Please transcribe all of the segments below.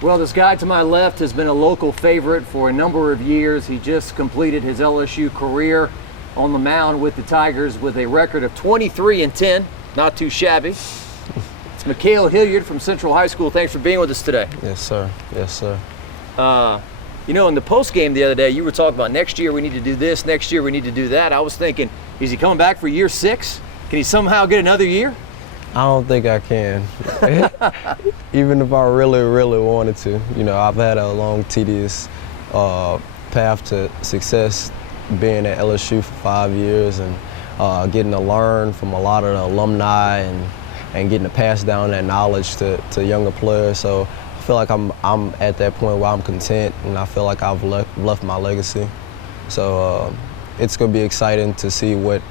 Well, this guy to my left has been a local favorite for a number of years. He just completed his LSU career on the mound with the Tigers with a record of 23-10. Not too shabby. It's Hilliard from Central High School. Thanks for being with us today. Yes, sir. Yes, sir. You know, in the post game the other day, you were talking about next year we need to do this, next year we need to do that. I was thinking, is he coming back for year 6? Can he somehow get another year? I don't think I can. Even if I really, really wanted to. You know, I've had a long, tedious path to success being at LSU for 5 years and getting to learn from a lot of the alumni and getting to pass down that knowledge to younger players. So I feel like I'm at that point where I'm content and I feel like I've left my legacy. So it's going to be exciting to see what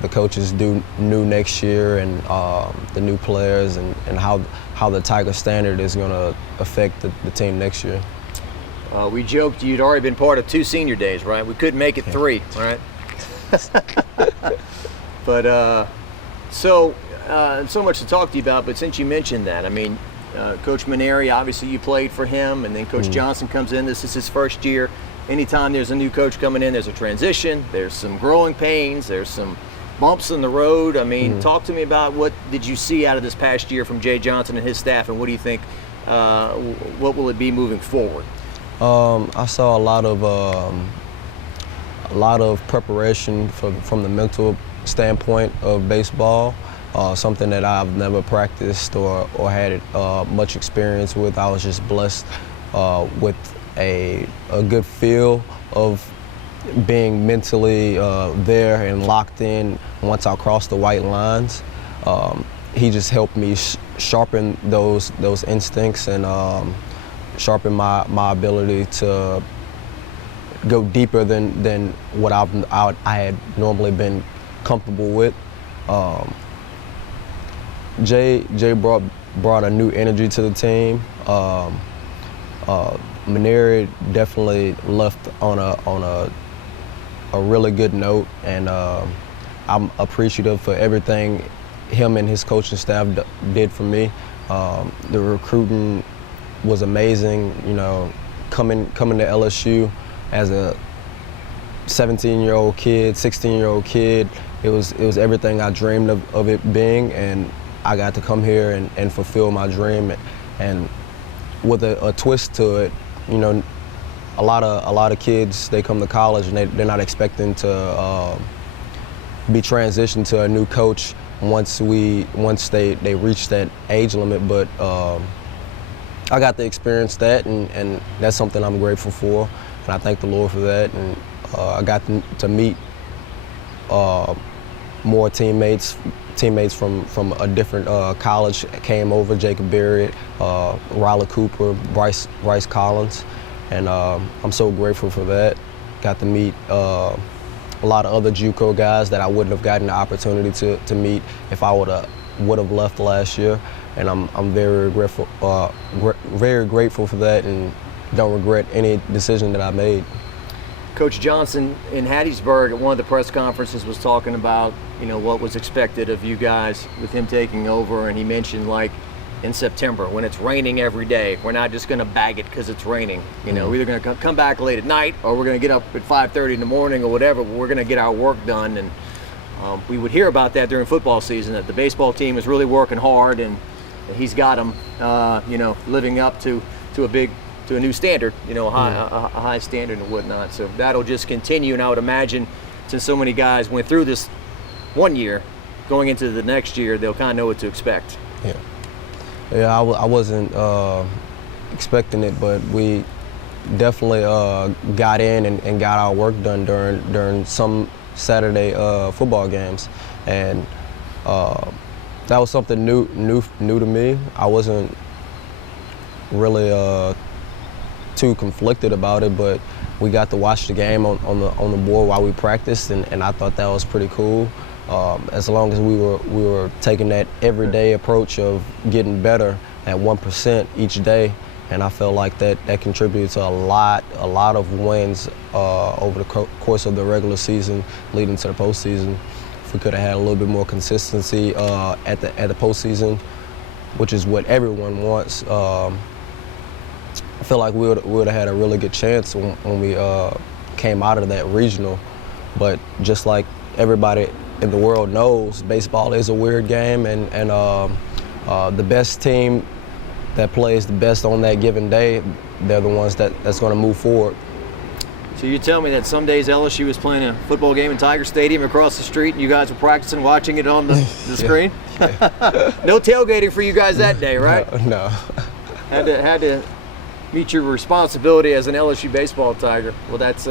the coaches do new next year and the new players and how the Tiger standard is going to affect the team next year. We joked you'd already been part of 2 senior days, right? We couldn't make it 3, right? But so much to talk to you about, but since you mentioned that, I mean, Coach Maneri, obviously you played for him, and then Coach Johnson comes in. This is his first year. Anytime there's a new coach coming in, there's a transition, there's some growing pains, there's some bumps in the road. I mean, talk to me about what did you see out of this past year from Jay Johnson and his staff, and what do you think, what will it be moving forward? I saw a lot of preparation from the mental standpoint of baseball, something that I've never practiced or had much experience with. I was just blessed with a good feel of being mentally there and locked in once I crossed the white lines. He just helped me sharpen those instincts and sharpen my ability to go deeper than what I had normally been comfortable with. Jay brought a new energy to the team. Maneri definitely left on a really good note, and I'm appreciative for everything him and his coaching staff did for me. The recruiting was amazing. You know, coming to LSU as a 17-year-old kid, 16-year-old kid, it was everything I dreamed of it being, and I got to come here and fulfill my dream. And with a twist to it, you know, a lot of kids, they come to college and they're not expecting to be transitioned to a new coach once they reach that age limit. But I got to experience that, and that's something I'm grateful for, and I thank the Lord for that. And I got to meet more teammates from a different college came over. Jacob Berry, Riley Cooper, Bryce Collins, and I'm so grateful for that. Got to meet a lot of other JUCO guys that I wouldn't have gotten the opportunity to meet if I would have left last year, and I'm very grateful for that, and don't regret any decision that I made. Coach Johnson in Hattiesburg at one of the press conferences was talking about, you know, what was expected of you guys with him taking over, and he mentioned, like, in September when it's raining every day, we're not just going to bag it because it's raining. You know, we're either going to come back late at night or we're going to get up at 5:30 in the morning or whatever, but we're going to get our work done. And we would hear about that during football season, that the baseball team is really working hard, and he's got them, you know, living up to a new standard, you know, a high standard and whatnot. So that'll just continue, and I would imagine, since so many guys went through this one year, going into the next year, they'll kind of know what to expect. Yeah, I wasn't expecting it, but we definitely got in and got our work done during some Saturday football games, and that was something new to me. I wasn't really too conflicted about it, but we got to watch the game on the board while we practiced, and I thought that was pretty cool. As long as we were taking that everyday approach of getting better at 1% each day, and I felt like that contributed to a lot of wins over the course of the regular season leading to the postseason. If we could have had a little bit more consistency at the postseason, which is what everyone wants, feel like we would have had a really good chance when we came out of that regional. But just like everybody in the world knows, baseball is a weird game, and the best team that plays the best on that given day, they're the ones that's going to move forward. So you tell me that some days LSU was playing a football game in Tiger Stadium across the street, and you guys were practicing watching it on the screen? No tailgating for you guys that day, right? No. Had to meet your responsibility as an LSU baseball Tiger. Well, that's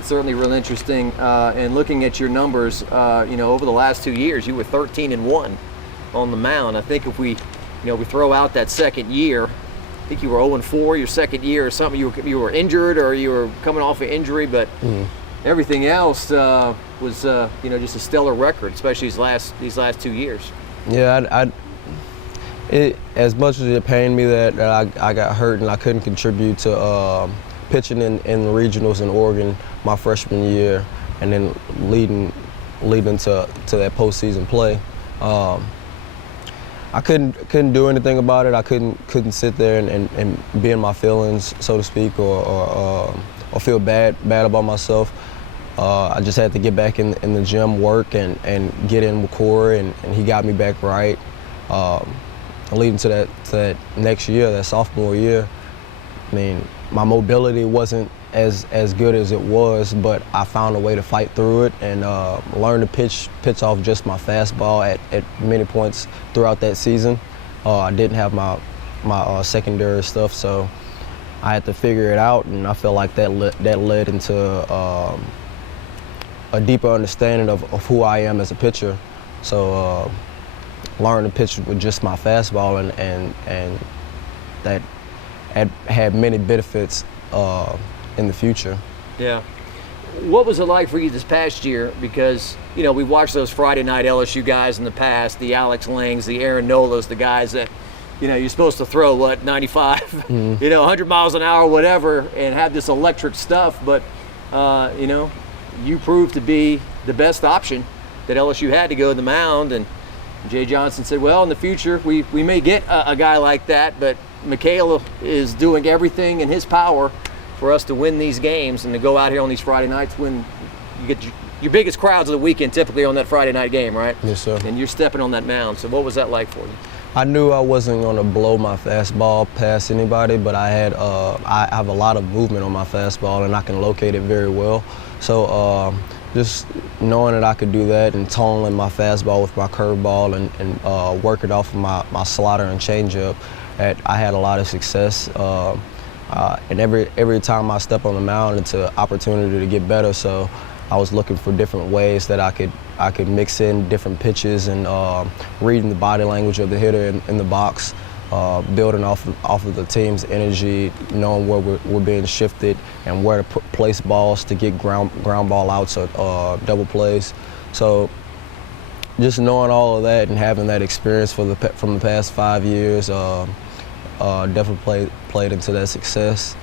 certainly real interesting. And looking at your numbers, over the last 2 years, you were 13-1 on the mound. I think if we throw out that second year, I think you were 0-4 your second year or something. You were injured or you were coming off an injury, but everything else was just a stellar record, especially these last 2 years. Yeah, as much as it pained me that I got hurt and I couldn't contribute to pitching in the regionals in Oregon my freshman year, and then leading to that postseason play. I couldn't do anything about it. I couldn't sit there and be in my feelings, so to speak, or feel bad about myself. I just had to get back in the gym, work, and get in with Corey, and he got me back right. Leading to that next year, that sophomore year, I mean, my mobility wasn't as good as it was, but I found a way to fight through it and learn to pitch off just my fastball at many points throughout that season. I didn't have my secondary stuff, so I had to figure it out, and I felt like that led into a deeper understanding of who I am as a pitcher. So learn to pitch with just my fastball, and that had many benefits in the future. Yeah. What was it like for you this past year? Because, we watched those Friday night LSU guys in the past, the Alex Langs, the Aaron Nolas, the guys that, you're supposed to throw, 95, 100 miles an hour, whatever, and have this electric stuff. But, you proved to be the best option that LSU had to go to the mound. And Jay Johnson said, well, in the future, we may get a guy like that, but Michaela is doing everything in his power for us to win these games and to go out here on these Friday nights when you get your biggest crowds of the weekend typically on that Friday night game, right? Yes, sir. And you're stepping on that mound. So what was that like for you? I knew I wasn't going to blow my fastball past anybody, but I have a lot of movement on my fastball, and I can locate it very well. So just knowing that I could do that and toning my fastball with my curveball and work it off of my slider and changeup, I had a lot of success. And every time I step on the mound, it's an opportunity to get better. So I was looking for different ways that I could mix in different pitches and reading the body language of the hitter in the box, building off of the team's energy, knowing where we're being shifted and where to place balls to get ground ball outs or double plays. So just knowing all of that and having that experience from the past 5 years definitely played into that success.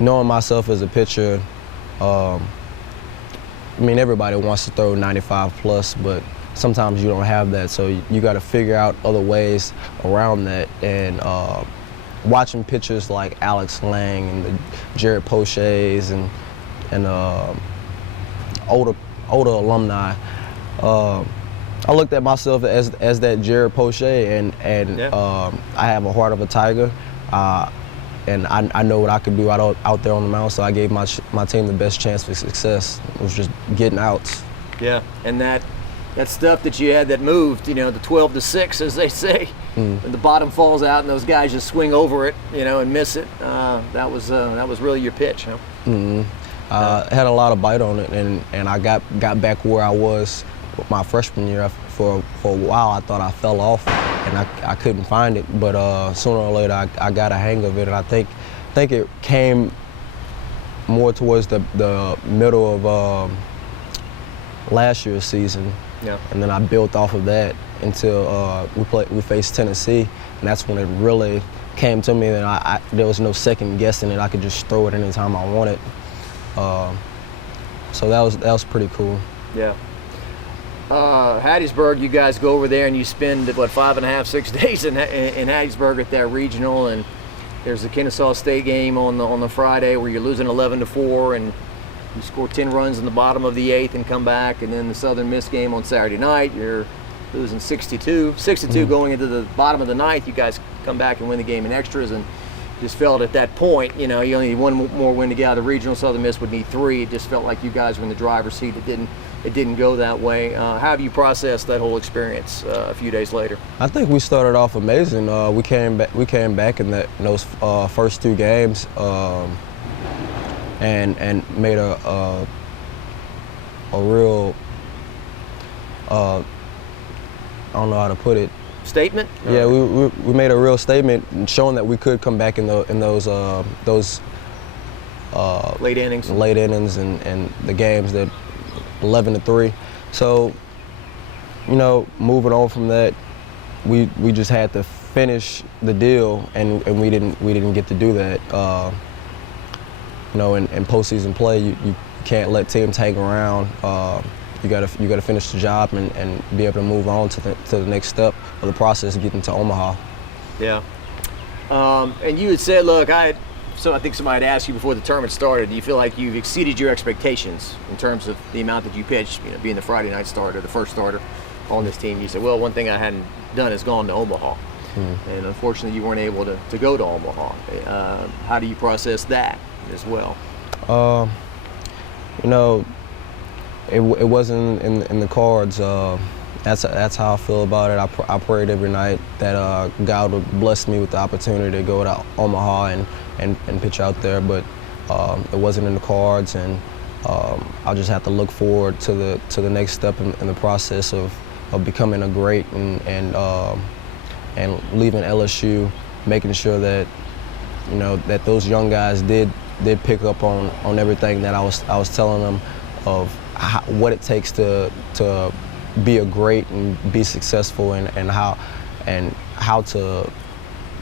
Knowing myself as a pitcher, everybody wants to throw 95 plus, but sometimes you don't have that, so you got to figure out other ways around that. And watching pitchers like Alex Lang and the Jared Poches and older alumni, I looked at myself as that Jared Poche, and I have a heart of a Tiger, and I know what I could do out there on the mound. So I gave my team the best chance for success. It was just getting outs. Yeah, and that stuff that you had that moved, the 12-6, as they say, and the bottom falls out, and those guys just swing over it, and miss it. That was really your pitch, huh? Mm-hmm. I had a lot of bite on it, and I got back where I was my freshman year. For a while, I thought I fell off, and I couldn't find it. But sooner or later, I got a hang of it, and I think it came more towards the middle of last year's season. Yeah. And then I built off of that until we faced Tennessee, and that's when it really came to me. And there was no second guessing it. I could just throw it anytime I wanted. So that was pretty cool. Yeah. Hattiesburg, you guys go over there and you spend 5.5, 6 days in Hattiesburg at that regional, and there's the Kennesaw State game on the Friday where you're losing 11-4 and you score 10 runs in the bottom of the 8th and come back, and then the Southern Miss game on Saturday night, you're losing 62 going into the bottom of the 9th. You guys come back and win the game in extras, and just felt at that point, you only need one more win to get out of the regional. Southern Miss would need 3. It just felt like you guys were in the driver's seat. It didn't go that way. How have you processed that whole experience a few days later? I think we started off amazing. We came back in those first 2 games and made a real I don't know how to put it. Statement? Yeah, we made a real statement showing that we could come back in those late innings and the games that 11-3. So, moving on from that, we just had to finish the deal, and we didn't get to do that. In postseason play, you can't let teams hang around. You gotta finish the job and be able to move on to the next step of the process of getting to Omaha. Yeah. And you had said, look, I think somebody had asked you before the tournament started, do you feel like you've exceeded your expectations in terms of the amount that you pitched, being the Friday night starter, the first starter on this team? You said, well, one thing I hadn't done is gone to Omaha. And unfortunately, you weren't able to go to Omaha. How do you process that as well? It wasn't in the cards. That's how I feel about it. I prayed every night that God would bless me with the opportunity to go to Omaha and pitch out there, but it wasn't in the cards, and I'll just have to look forward to the next step in the process of becoming a great and leaving LSU, making sure that that those young guys did pick up on everything that I was telling them of what it takes to be a great and be successful, and how to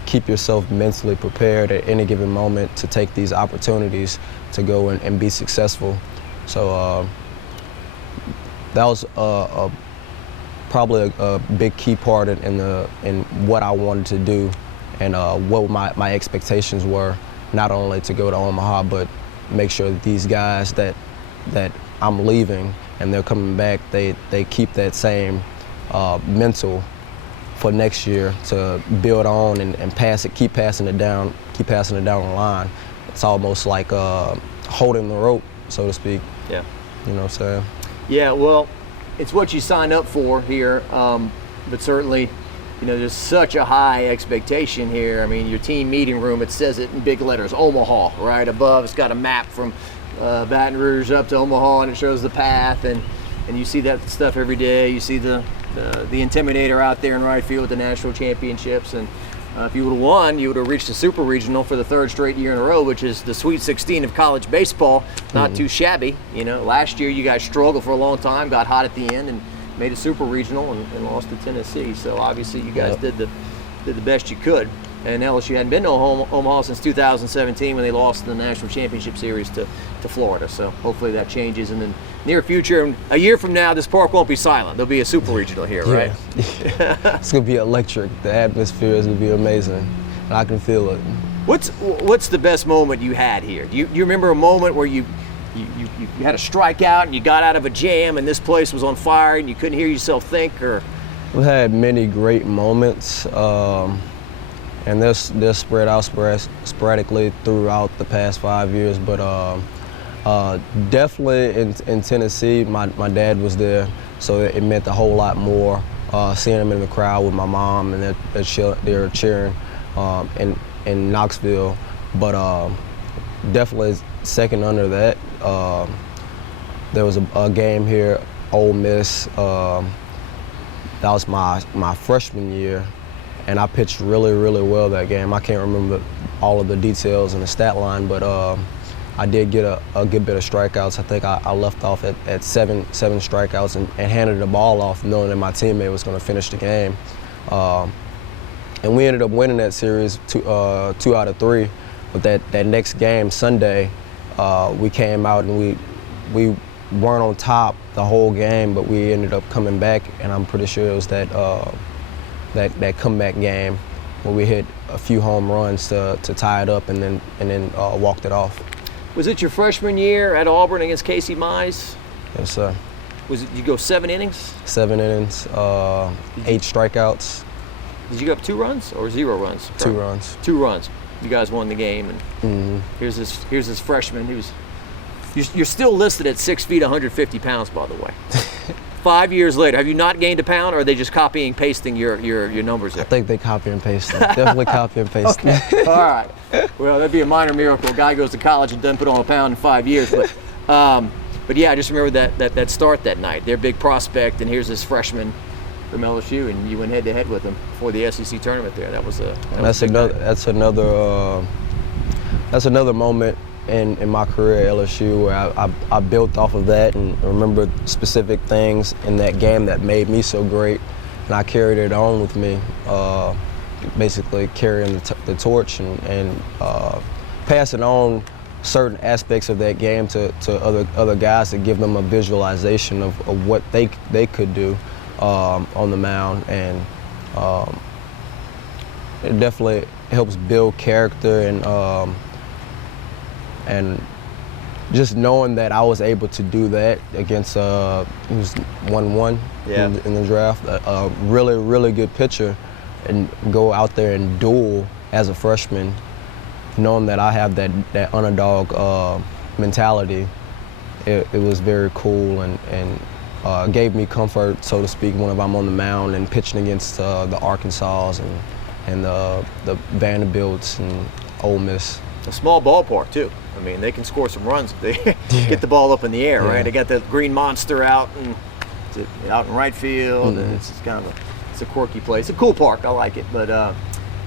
keep yourself mentally prepared at any given moment to take these opportunities to go and be successful. So that was probably a big key part in what I wanted to do, and what my expectations were, not only to go to Omaha, but make sure that these guys that I'm leaving and they're coming back, they keep that same mental for next year to build on and keep passing it down the line. It's almost like holding the rope, so to speak. Yeah. You know what I'm saying? Yeah, well, it's what you signed up for here, but certainly, there's such a high expectation here. I mean, your team meeting room, it says it in big letters, Omaha, right above. It's got a map from Baton Rouge up to Omaha, and it shows the path, and you see that stuff every day. You see the Intimidator out there in right field with the national championships, and if you would have won, you would have reached the Super Regional for the 3rd straight year in a row, which is the Sweet 16 of college baseball. Not too shabby. Last year you guys struggled for a long time, got hot at the end, and made a Super Regional and lost to Tennessee. So obviously you guys did the best you could. And LSU hadn't been to Omaha since 2017 when they lost the National Championship Series to Florida. So hopefully that changes in the near future. And a year from now, this park won't be silent. There'll be a Super Regional here, right? It's going to be electric. The atmosphere is going to be amazing. And I can feel it. What's the best moment you had here? Do you remember a moment where you had a strikeout and you got out of a jam and this place was on fire and you couldn't hear yourself think? Or we've had many great moments. And they're spread out sporadically throughout the past 5 years, but definitely in Tennessee, my dad was there, so it meant a whole lot more. Seeing him in the crowd with my mom, and they're cheering in Knoxville, but definitely second under that. There was a game here, Ole Miss. That was my freshman year. And I pitched really, really well that game. I can't remember all of the details in the stat line, but I did get a good bit of strikeouts. I think I left off at seven strikeouts and handed the ball off knowing that my teammate was going to finish the game. And we ended up winning that series 2 out of 3. But that next game, Sunday, we came out and we weren't on top the whole game, but we ended up coming back, and I'm pretty sure it was that comeback game where we hit a few home runs to tie it up and then walked it off. Was it your freshman year at Auburn against Casey Mize? Yes, sir. You go 7 innings? 7 innings, 8 strikeouts. Did you go up 2 runs or 0 runs? 2 runs. 2 runs. You guys won the game, and here's this freshman who's you're still listed at 6 feet, 150 pounds, by the way. 5 years later, have you not gained a pound, or are they just copying and pasting your numbers there? I think they copy and paste. Definitely copy and paste. Okay. All right. Well, that'd be a minor miracle. A guy goes to college and doesn't put on a pound in 5 years, but yeah, I just remember that start that night. Their big prospect, and here's this freshman from LSU, and you went head to head with him for the SEC tournament there. That's another moment in my career at LSU where I built off of that and remembered specific things in that game that made me so great, and I carried it on with me, basically carrying the torch and passing on certain aspects of that game to other guys to give them a visualization of what they could do on the mound, and it definitely helps build character and just knowing that I was able to do that against it was 1-1 in the draft, a really good pitcher, and go out there and duel as a freshman, knowing that I have that underdog mentality. It was very cool and gave me comfort, so to speak, when I'm on the mound and pitching against the Arkansas and the Vanderbilts and Ole Miss. A small ballpark too. I mean, they can score some runs if they get the ball up in the air, right? They got the green monster out in right field, and it's kind of it's a quirky place. It's a cool park. I like it. But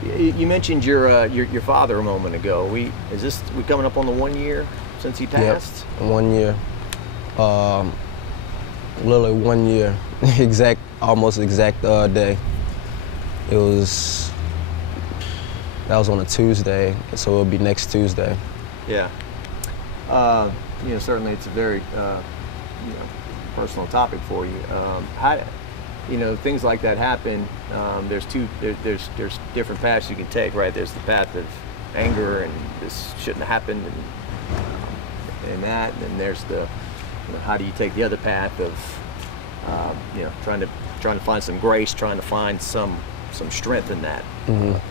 you mentioned your father a moment ago. We coming up on the 1 year since he passed? Yep. 1 year. Literally 1 year, almost exact day. That was on a Tuesday, so it'll be next Tuesday. Yeah. Certainly it's a very personal topic for you. How, things like that happen. There's different paths you can take, right? There's the path of anger and this shouldn't have happened, and that, and then there's the how do you take the other path of trying to find some grace, trying to find some strength in that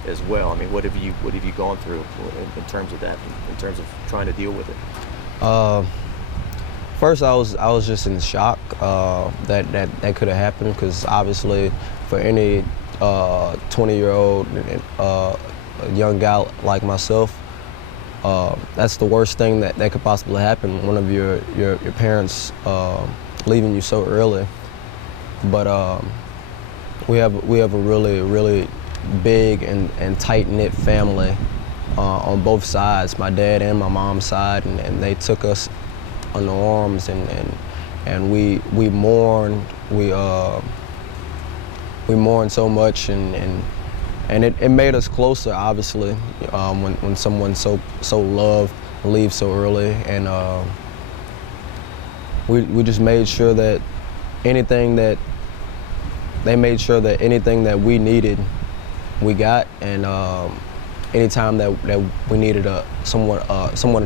as well. I mean, what have you gone through in terms of that, in terms of trying to deal with it? First, I was just in shock that could have happened, because obviously for any 20-year-old young guy like myself, that's the worst thing that could possibly happen. One of your parents leaving you so early. But we have a really big and tight-knit family on both sides, my dad and my mom's side, and they took us on the arms, and we mourned. We mourned so much, and it made us closer, obviously, when someone so loved leaves so early, and we just made sure that anything that we needed, we got, and anytime that we needed someone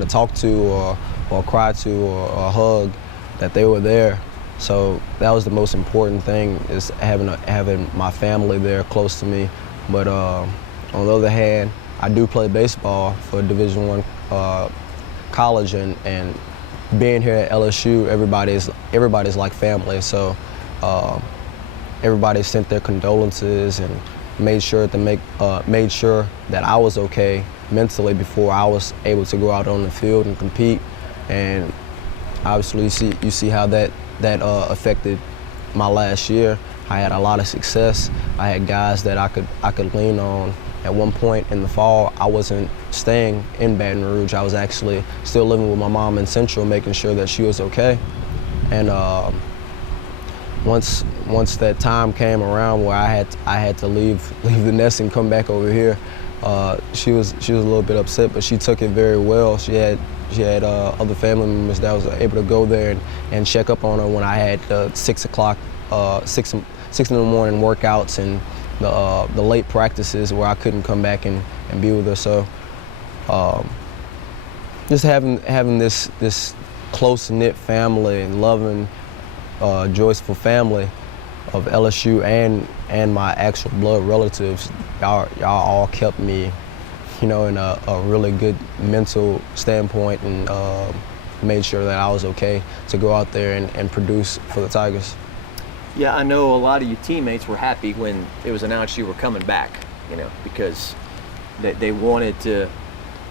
to talk to or cry to or hug, that they were there. So that was the most important thing, is having my family there close to me. But on the other hand, I do play baseball for a Division I college, and being here at LSU, everybody's like family. So everybody sent their condolences and made sure that I was okay mentally before I was able to go out on the field and compete. And obviously, you see how that affected my last year. I had a lot of success. I had guys that I could lean on. At one point in the fall, I wasn't staying in Baton Rouge. I was actually still living with my mom in Central, making sure that she was okay. And once that time came around where I had to leave the nest and come back over here, she was a little bit upset, but she took it very well. She had other family members that was able to go there and check up on her when I had 6 in the morning workouts and the late practices where I couldn't come back and be with her. So just having this close-knit family and loving, joyful family of LSU and my actual blood relatives, y'all all kept me, in a really good mental standpoint, and made sure that I was okay to go out there and produce for the Tigers. Yeah, I know a lot of your teammates were happy when it was announced you were coming back, because they wanted to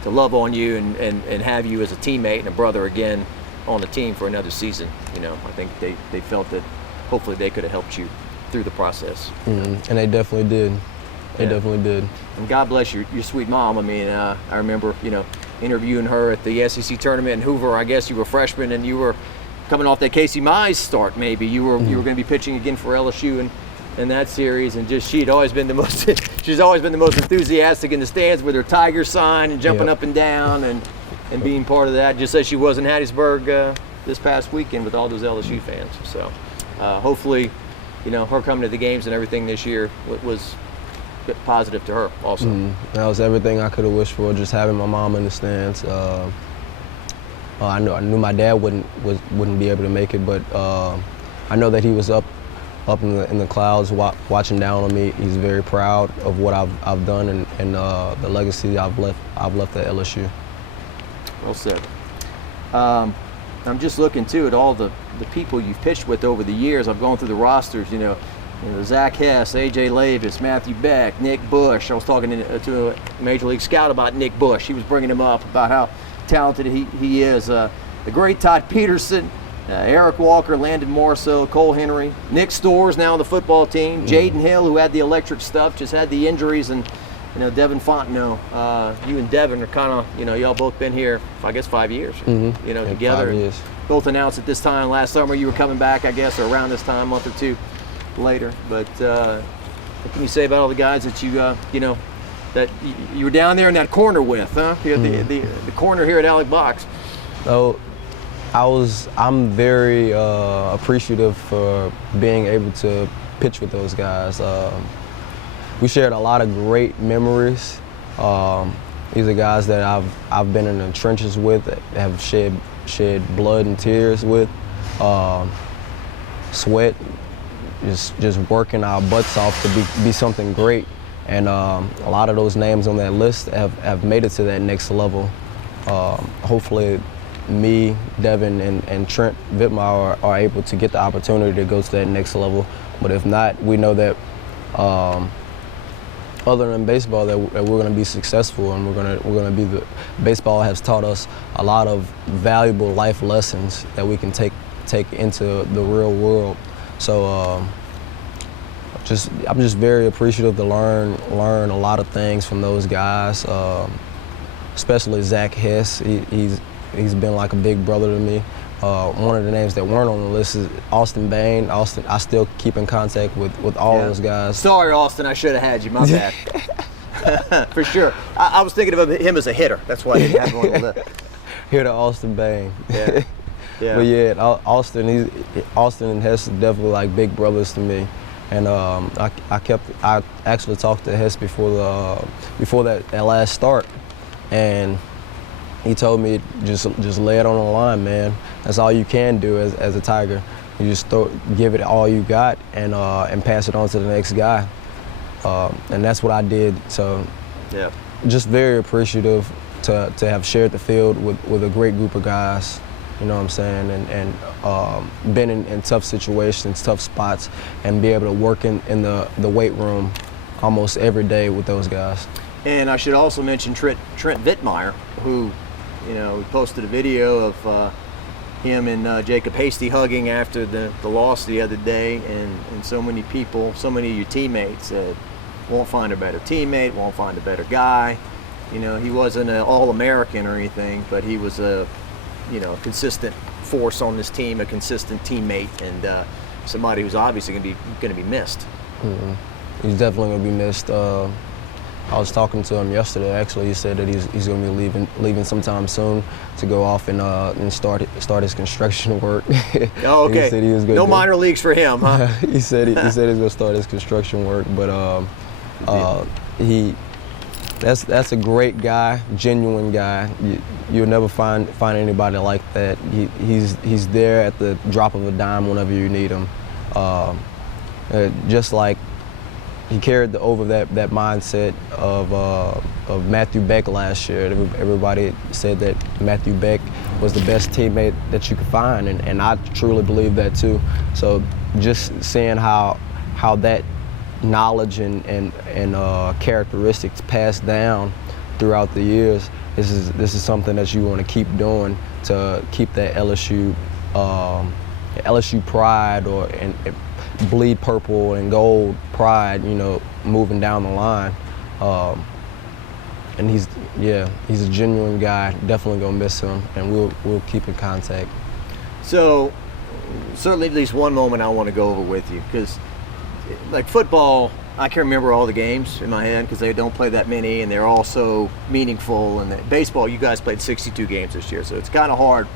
love on you and have you as a teammate and a brother again on the team for another season. I think they felt that hopefully they could have helped you through the process. And they definitely did. They definitely did. And God bless your sweet mom. I mean, I remember, interviewing her at the SEC tournament in Hoover. I guess you were a freshman and you were coming off that Casey Mize start. Maybe you were going to be pitching again for LSU in that series, and just she's always been the most enthusiastic in the stands with her Tiger sign and jumping up and down and being part of that. Just as she was in Hattiesburg this past weekend with all those LSU fans. So hopefully, her coming to the games and everything this year was positive to her also. That was everything I could have wished for, just having my mom in the stands. I knew my dad wouldn't be able to make it, but I know that he was up in the clouds watching down on me. He's very proud of what I've done and the legacy I've left at LSU. Well said. I'm just looking too at all the people you've pitched with over the years. I've gone through the rosters, Zach Hess, A.J. Levis, Matthew Beck, Nick Bush. I was talking to a Major League scout about Nick Bush. He was bringing him up about how talented he is. The great Todd Peterson, Eric Walker, Landon Morso, Cole Henry, Nick Storrs now on the football team, Jaden Hill, who had the electric stuff, just had the injuries, and Devin Fontenot. You and Devin are kind of, y'all both been here, I guess, 5 years, together. 5 years. Both announced at this time last summer you were coming back, I guess, or around this time, a month or two later. But what can you say about all the guys that that you were down there in that corner with, huh? You had the corner here at Alec Box. So I'm very appreciative for being able to pitch with those guys. We shared a lot of great memories. These are guys that I've been in the trenches with, have shed blood and tears with, sweat, just working our butts off to be something great. And a lot of those names on that list have made it to that next level. Hopefully me, Devin, and Trent Vittmeyer are able to get the opportunity to go to that next level. But if not, we know that other than baseball, that we're going to be successful, and we're going to be baseball has taught us a lot of valuable life lessons that we can take into the real world. So I'm just very appreciative to learn a lot of things from those guys, especially Zach Hess. He's been like a big brother to me. One of the names that weren't on the list is Austin Bain. Austin, I still keep in contact with all those guys. Sorry, Austin, I should have had you. My bad. For sure. I was thinking of him as a hitter. That's why I didn't have him on the list. Here to Austin Bain. Yeah. Yeah. But yeah, Austin and Hess are definitely like big brothers to me. And I actually talked to Hess before that last start, and he told me just lay it on the line, man. That's all you can do as a Tiger. You just give it all you got and pass it on to the next guy. And that's what I did. So yeah, just very appreciative to have shared the field with a great group of guys. You know what I'm saying? And been in tough situations, tough spots, and be able to work in the weight room almost every day with those guys. And I should also mention Trent Vittmeyer, who, we posted a video of him and Jacob Hasty hugging after the loss the other day, and so many people, so many of your teammates won't find a better teammate, won't find a better guy. He wasn't an All-American or anything, but he was a consistent force on this team, a consistent teammate, and somebody who's obviously going to be missed. Mm-hmm. He's definitely going to be missed. I was talking to him yesterday. Actually, he said that he's going to be leaving sometime soon to go off and start his construction work. Oh, okay. He said he was gonna no minor leagues for him, huh? he said he's going to start his construction work, but that's a great guy, genuine guy. You'll never find anybody like that. He's there at the drop of a dime whenever you need him. Just like he carried over that mindset of Matthew Beck last year. Everybody said that Matthew Beck was the best teammate that you could find, and I truly believe that too. So just seeing how that knowledge and characteristics passed down throughout the years, this is something that you want to keep doing to keep that LSU pride and bleed purple and gold pride, moving down the line. And he's a genuine guy. Definitely gonna miss him, and we'll keep in contact. So certainly at least one moment I want to go over with you, because like football, I can remember all the games in my head because they don't play that many and they're all so meaningful. And baseball, you guys played 62 games this year, so it's kind of hard.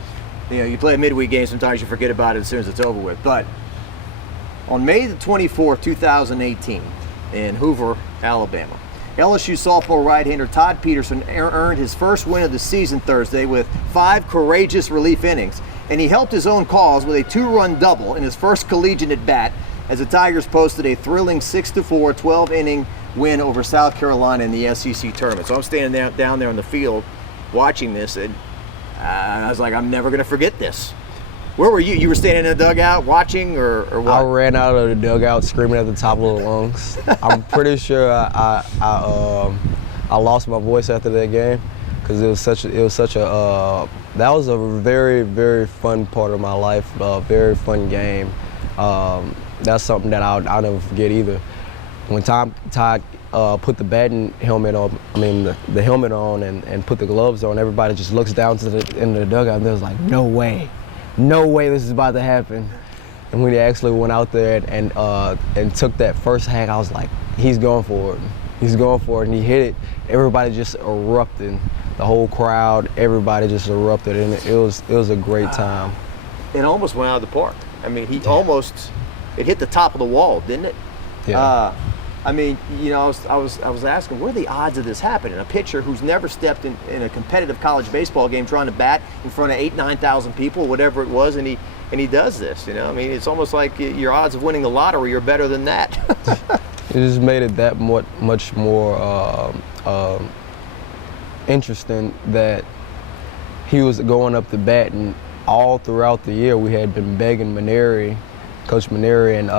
You play a midweek game, sometimes you forget about it as soon as it's over with. But on May the 24th, 2018, in Hoover, Alabama, LSU sophomore right-hander Todd Peterson earned his first win of the season Thursday with 5 courageous relief innings, and he helped his own cause with a 2-run double in his first collegiate at-bat as the Tigers posted a thrilling 6-4 12-inning win over South Carolina in the SEC tournament. So I'm standing down there on the field watching this, and I was like, I'm never going to forget this. Where were you? You were standing in the dugout watching, or what? I ran out of the dugout screaming at the top of the lungs. I'm pretty sure I lost my voice after that game because it was such a that was a very, very fun part of my life. A very fun game. That's something that I'll never forget either. When Todd put the batting helmet on, the helmet on and put the gloves on, everybody just looks down to the end of the dugout and there's like, no way this is about to happen. And when he actually went out there and took that first hack, I was like, he's going for it. He's going for it, and he hit it. Everybody just erupted. The whole crowd, everybody just erupted, and it was a great time. It almost went out of the park. It hit the top of the wall, didn't it? Yeah. I was asking, what are the odds of this happening? A pitcher who's never stepped in a competitive college baseball game trying to bat in front of 9,000 people, whatever it was, and he does this. It's almost like your odds of winning the lottery are better than that. It just made it that much more interesting that he was going up to bat, and all throughout the year we had been begging Coach Maneri and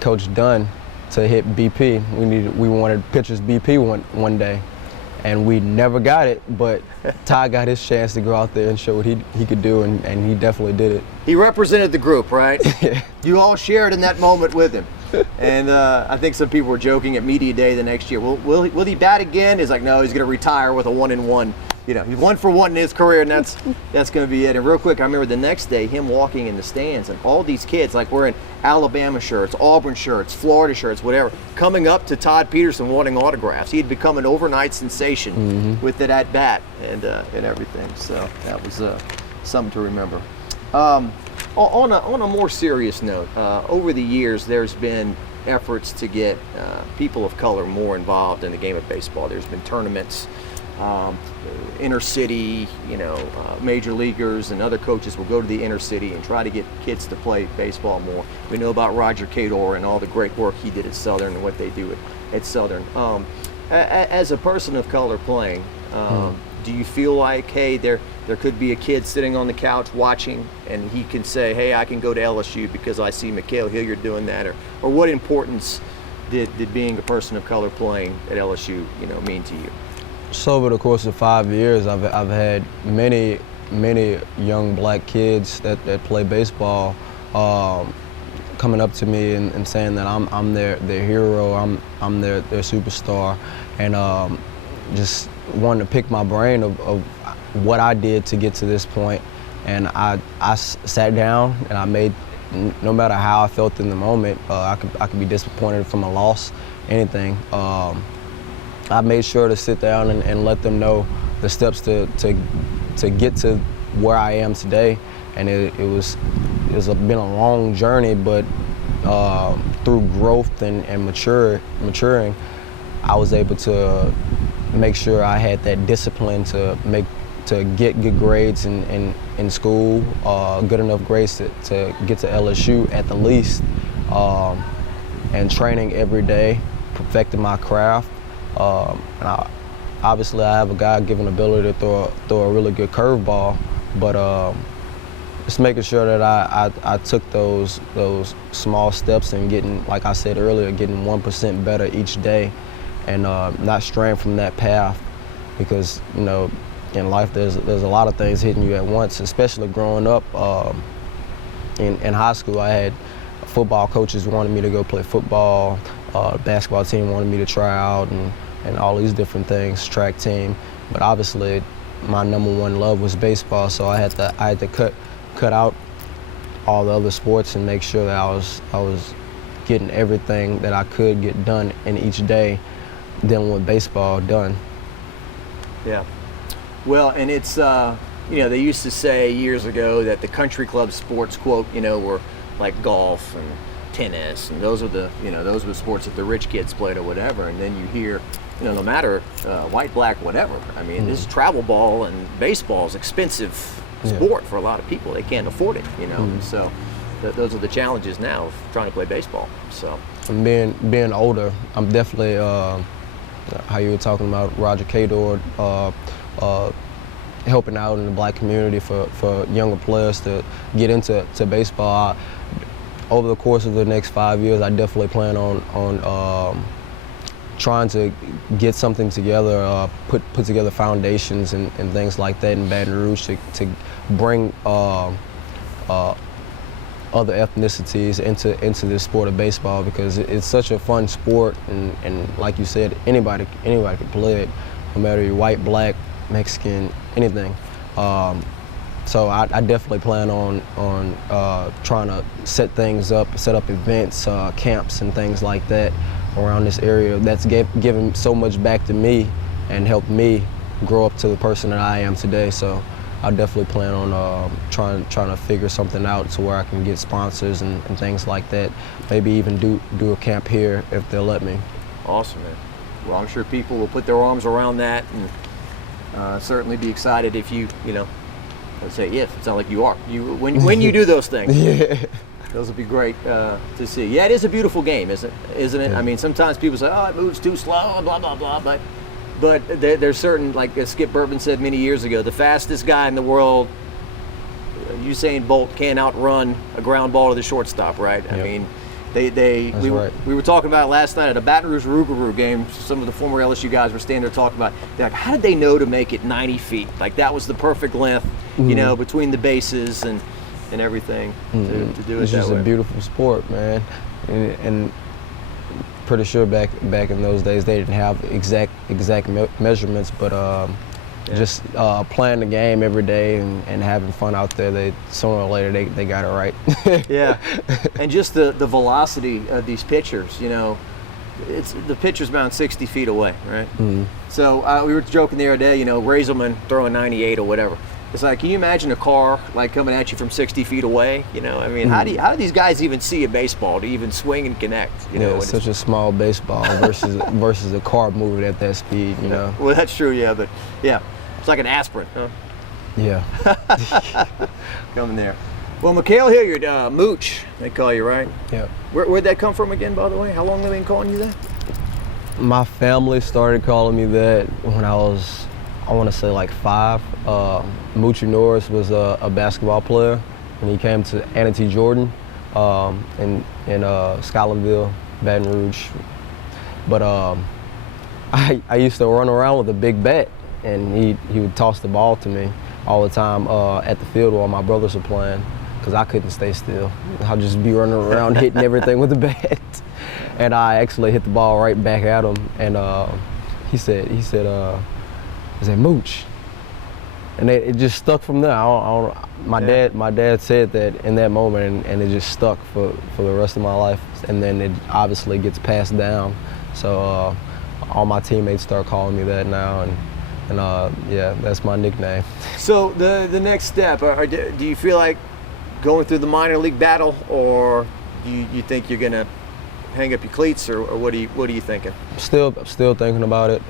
Coach Dunn to hit BP. We wanted pitchers BP one day, and we never got it, but Ty got his chance to go out there and show what he could do, and he definitely did it. He represented the group, right? You all shared in that moment with him. And I think some people were joking at Media Day the next year, will he bat again? He's like, no, he's going to retire with a 1-in-1. He 1-for-1 in his career, and that's going to be it. And real quick, I remember the next day him walking in the stands, and all these kids, like wearing Alabama shirts, Auburn shirts, Florida shirts, whatever, coming up to Todd Peterson wanting autographs. He had become an overnight sensation with it at bat and everything. So that was something to remember. On a more serious note, over the years there's been efforts to get people of color more involved in the game of baseball. There's been tournaments. Inner city, major leaguers and other coaches will go to the inner city and try to get kids to play baseball more. We know about Roger Cador and all the great work he did at Southern and what they do at Southern. As a person of color playing, do you feel like, hey, there could be a kid sitting on the couch watching and he can say, hey, I can go to LSU because I see Mikhail Hilliard doing that, or what importance did being a person of color playing at LSU mean to you? So over the course of 5 years, I've had many young black kids that play baseball coming up to me and saying that I'm their hero, I'm their superstar, and just wanting to pick my brain of what I did to get to this point. And I sat down and I made, no matter how I felt in the moment, I could be disappointed from a loss, anything. I made sure to sit down and let them know the steps to get to where I am today. And it's been a long journey, but through growth and maturing, I was able to make sure I had that discipline to get good grades in school, good enough grades to get to LSU at the least, and training every day, perfecting my craft. And obviously I have a God-given ability to throw a really good curveball, but just making sure that I took those small steps and getting, like I said earlier, getting 1% better each day, and not straying from that path, because in life there's a lot of things hitting you at once, especially growing up. In high school, I had football coaches who wanted me to go play football, basketball team wanted me to try out, and all these different things, track team. But obviously my number one love was baseball, so I had to cut out all the other sports and make sure that I was getting everything that I could get done in each day, dealing with baseball done. Yeah. Well, and it's they used to say years ago that the country club sports, quote, were like golf and tennis, and those were the sports that the rich kids played or whatever. And then you hear, no matter white, black, whatever. I mean, this travel ball and baseball is expensive sport for a lot of people. They can't afford it, And so those are the challenges now of trying to play baseball. So, and being older, I'm definitely how you were talking about Roger Cador, helping out in the black community for younger players to get into baseball. Over the course of the next 5 years, I definitely plan on trying to get something together, put together foundations and things like that in Baton Rouge to bring other ethnicities into this sport of baseball, because it's such a fun sport, and like you said, anybody can play it, no matter you're white, black, Mexican, anything. So I definitely plan on trying to set up events, camps and things like that around this area. That's given so much back to me and helped me grow up to the person that I am today. So I definitely plan on trying to figure something out to where I can get sponsors and things like that. Maybe even do a camp here if they'll let me. Awesome, man. Well, I'm sure people will put their arms around that, and certainly be excited if you let's say if, it's not like you are. When you do those things. Yeah. Those would be great to see. Yeah, it is a beautiful game, isn't it? Yeah. I mean, sometimes people say, oh, it moves too slow, blah, blah, blah, but there's certain, like Skip Burtman said many years ago, the fastest guy in the world, Usain Bolt, can't outrun a ground ball to the shortstop, right? Yep. I mean, we were talking about it last night at a Baton Rouge Rougarou game. Some of the former LSU guys were standing there talking about, like, how did they know to make it 90 feet? Like, that was the perfect length, between the bases and everything to do it that way. It's just a beautiful sport, man. And pretty sure back in those days they didn't have exact measurements, but just playing the game every day and having fun out there, sooner or later they got it right. Yeah, and just the velocity of these pitchers, it's the pitcher's about 60 feet away, right? Mm-hmm. So we were joking the other day, Raiselman throwing 98 or whatever. It's like, can you imagine a car like coming at you from 60 feet away? I mean, how do these guys even see a baseball to even swing and connect? It's such a small baseball versus a car moving at that speed. Well, that's true, yeah, but yeah, it's like an aspirin, huh? Yeah. Coming there. Well, Mikhail Hilliard, Mooch, they call you, right? Yeah. Where'd that come from again, by the way? How long have they been calling you that? My family started calling me that when I was, I want to say like 5. Moochie Norris was a basketball player, and he came to Anna T. Jordan in Scotlandville, Baton Rouge. But I used to run around with a big bat, and he would toss the ball to me all the time at the field while my brothers were playing, because I couldn't stay still. I'd just be running around hitting everything with the bat. And I actually hit the ball right back at him, and he said, Mooch. And it just stuck from there. My dad said that in that moment, and it just stuck for the rest of my life. And then it obviously gets passed down. So all my teammates start calling me that now, and yeah, that's my nickname. So the next step, do you feel like going through the minor league battle, or do you think you're gonna hang up your cleats, or what are you thinking? Still thinking about it.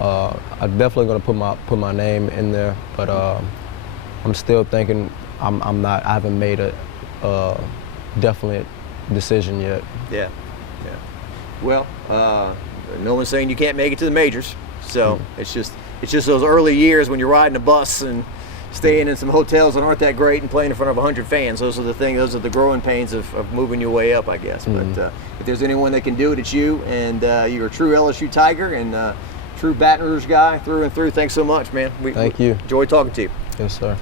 I'm definitely gonna put my name in there, but I'm still thinking. I haven't made a definite decision yet. Yeah. Well, no one's saying you can't make it to the majors. So it's just those early years when you're riding a bus and staying in some hotels that aren't that great and playing in front of 100 fans. Those are the things. Those are the growing pains of moving your way up, I guess. But if there's anyone that can do it, it's you. And you're a true LSU Tiger and true Baton Rouge guy through and through. Thanks so much, man. Thank you. Enjoy talking to you. Yes, sir.